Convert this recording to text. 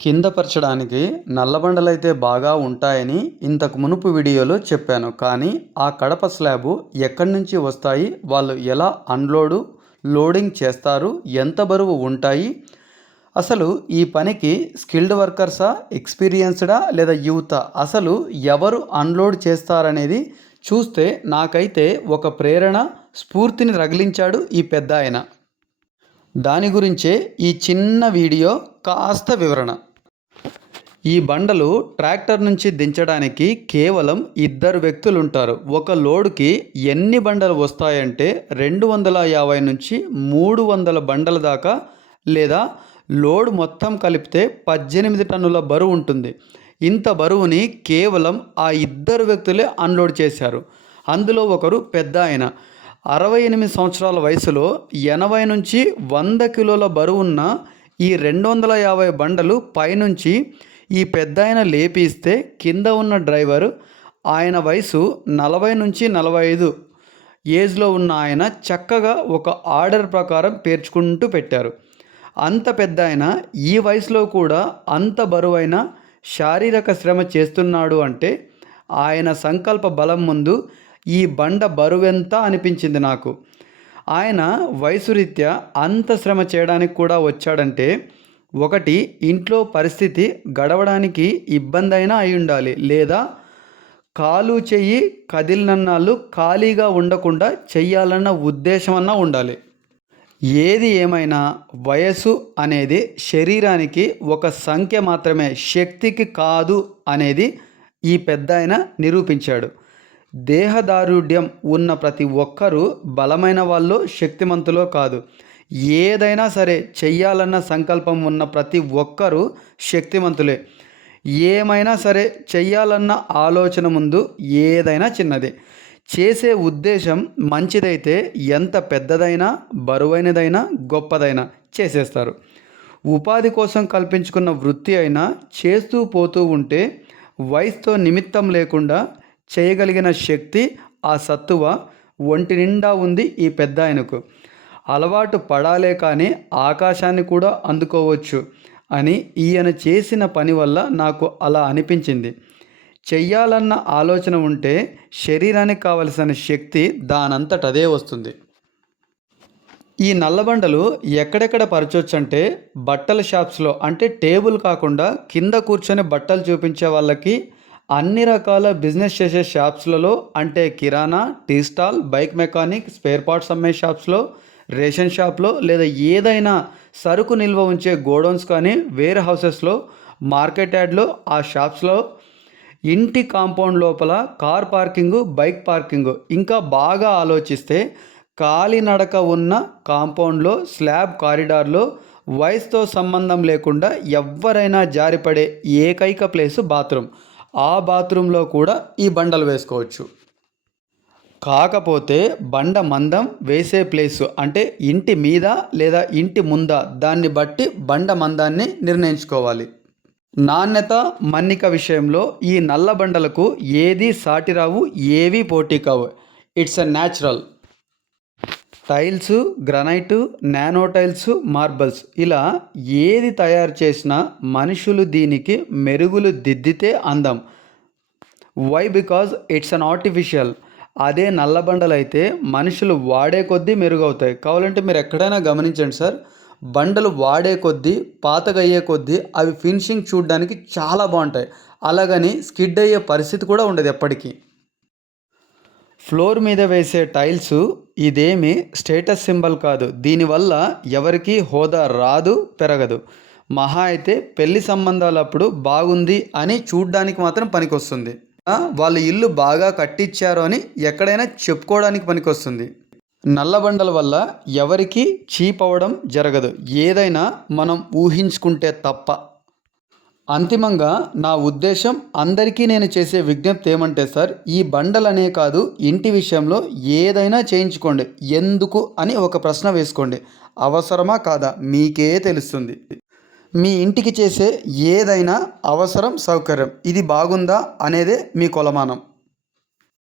కిందపరచడానికి నల్లబండలైతే బాగా ఉంటాయని ఇంతకు మునుపు వీడియోలో చెప్పాను. కానీ ఆ కడప స్లాబు ఎక్కడి నుంచి వస్తాయి? వాళ్ళు ఎలా అన్లోడు లోడింగ్ చేస్తారు? ఎంత బరువు ఉంటాయి? అసలు ఈ పనికి స్కిల్డ్ వర్కర్సా ఎక్స్పీరియన్స్డా లేదా యూత అసలు ఎవరు అన్లోడ్ చేస్తారనేది చూస్తే నాకైతే ఒక ప్రేరణ స్ఫూర్తిని రగిలించాడు ఈ పెద్ద ఆయన దాని గురించే ఈ చిన్న వీడియో కాస్త వివరణ. ఈ బండలు ట్రాక్టర్ నుంచి దించడానికి కేవలం ఇద్దరు వ్యక్తులు ఉంటారు ఒక లోడుకి ఎన్ని బండలు వస్తాయంటే రెండు వందల యాభై నుంచి మూడు వందల బండల దాకా లేదా లోడ్ మొత్తం కలిపితే పద్దెనిమిది టన్నుల బరువు ఉంటుంది. ఇంత బరువుని కేవలం ఆ ఇద్దరు వ్యక్తులే అన్లోడ్ చేశారు. అందులో ఒకరు పెద్ద ఆయన. అరవై ఎనిమిది సంవత్సరాల వయసులో ఎనభై నుంచి వంద కిలోల బరువున్న ఈ రెండు వందల యాభై బండలు పైనుంచి ఈ పెద్ద ఆయన లేపిస్తే కింద ఉన్న డ్రైవరు ఆయన వయసు నలభై నుంచి నలభై ఐదు ఏజ్లో ఉన్న ఆయన చక్కగా ఒక ఆర్డర్ ప్రకారం పేర్చుకుంటూ పెట్టారు. అంత పెద్ద ఆయన ఈ వయసులో కూడా అంత బరువైన శారీరక శ్రమ చేస్తున్నాడు అంటే ఆయన సంకల్ప బలం ముందు ఈ బండ బరువెంత అనిపించింది నాకు. ఆయన వయసు రీత్యా అంత శ్రమ చేయడానికి కూడా వచ్చాడంటే ఒకటి ఇంట్లో పరిస్థితి గడవడానికి ఇబ్బంది అయినా అయి ఉండాలి లేదా కాలు చెయ్యి కదిలినన్నాళ్ళు ఖాళీగా ఉండకుండా చెయ్యాలన్న ఉద్దేశమన్నా ఉండాలి. ఏది ఏమైనా వయసు అనేది శరీరానికి ఒక సంఖ్య మాత్రమే శక్తికి కాదు అనేది ఈ పెద్ద నిరూపించాడు. దేహదారుఢ్యం ఉన్న ప్రతి ఒక్కరూ బలమైన వాళ్ళు శక్తిమంతులో కాదు. ఏదైనా సరే చెయ్యాలన్న సంకల్పం ఉన్న ప్రతి ఒక్కరూ శక్తివంతులే ఏమైనా సరే చెయ్యాలన్న ఆలోచన ముందు ఏదైనా చిన్నదే. చేసే ఉద్దేశం మంచిదైతే ఎంత పెద్దదైనా బరువైనదైనా గొప్పదైనా చేసేస్తారు. ఉపాధి కోసం కల్పించుకున్న వృత్తి అయినా చేస్తూ పోతూ ఉంటే వయసుతో నిమిత్తం లేకుండా చేయగలిగిన శక్తి ఆ సత్తువ ఒంటి నిండా ఉంది ఈ పెద్ద ఆయనకు అలవాటు పడాలే కానీ ఆకాశాన్ని కూడా అందుకోవచ్చు అని ఈయన చేసిన పని వల్ల నాకు అలా అనిపించింది. చెయ్యాలన్న ఆలోచన ఉంటే శరీరానికి కావలసిన శక్తి దానంతటదే వస్తుంది. ఈ నల్లబండలు ఎక్కడెక్కడ పరచొచ్చు అంటే బట్టల షాప్స్లో అంటే టేబుల్ కాకుండా కింద కూర్చొని బట్టలు చూపించే వాళ్ళకి అన్ని రకాల బిజినెస్ చేసే షాప్స్లలో అంటే kirana tea stall bike mechanic spare parts అమ్మే షాప్స్లో రేషన్ షాప్లో లేదా ఏదైనా సరుకు నిల్వ ఉంచే గోడౌన్స్ కానీ వేర్ హౌసెస్లో మార్కెట్ యార్డ్లో ఆ షాప్స్లో ఇంటి కాంపౌండ్ లోపల కార్ పార్కింగు బైక్ పార్కింగు. ఇంకా బాగా ఆలోచిస్తే కాలినడక ఉన్న కాంపౌండ్లో స్లాబ్ కారిడార్లో వయసుతో సంబంధం లేకుండా ఎవరైనా జారిపడే ఏకైక ప్లేసు బాత్రూమ్. ఆ బాత్రూంలో కూడా ఈ బండలు వేసుకోవచ్చు. కాకపోతే బండ మందం వేసే ప్లేసు అంటే ఇంటి మీద లేదా ఇంటి ముందా దాన్ని బట్టి బండ మందాన్ని నిర్ణయించుకోవాలి. నాణ్యత మన్నిక విషయంలో ఈ నల్ల బండలకు ఏది సాటిరావు ఏవి పోటీ కావు. It's a natural tiles granite nano tiles marbles ఇలా ఏది తయారు చేసినా మనుషులు దీనికి మెరుగులు దిద్దితే అందం. Why because it's an artificial అదే నల్లబండలు అయితే మనుషులు వాడే కొద్దీ మెరుగవుతాయి. కావాలంటే మీరు ఎక్కడైనా గమనించండి సార్. బండలు వాడే కొద్దీ పాతగయ్యే కొద్దీ అవి ఫినిషింగ్ చూడడానికి చాలా బాగుంటాయి. అలాగని స్కిడ్ అయ్యే పరిస్థితి కూడా ఉండదు ఎప్పటికీ. ఫ్లోర్ మీద వేసే టైల్స్ ఇదేమి స్టేటస్ సింబల్ కాదు. దీనివల్ల ఎవరికి హోదా రాదు పెరగదు. మహా అయితే పెళ్ళి సంబంధాలప్పుడు బాగుంది అని చూడ్డానికి మాత్రం పనికొస్తుంది. వాళ్ళ ఇల్లు బాగా కట్టించారు అని ఎక్కడైనా చెప్పుకోవడానికి పనికొస్తుంది. నల్లబండల వల్ల ఎవరికి చీప్ అవ్వడం జరగదు. ఏదైనా మనం ఊహించుకుంటే తప్ప. అంతిమంగా నా ఉద్దేశం అందరికీ నేను చేసే విజ్ఞప్తి ఏమంటే సార్ ఈ బండలనే కాదు ఇంటి విషయంలో ఏదైనా చేయించుకోండి. ఎందుకు అని ఒక ప్రశ్న వేసుకోండి. అవసరమా కాదా? మీకే తెలుస్తుంది. మీ ఇంటికి చేసే ఏదైనా అవసరం సౌకర్యం. ఇది బాగుందా అనేదే మీ కొలమానం.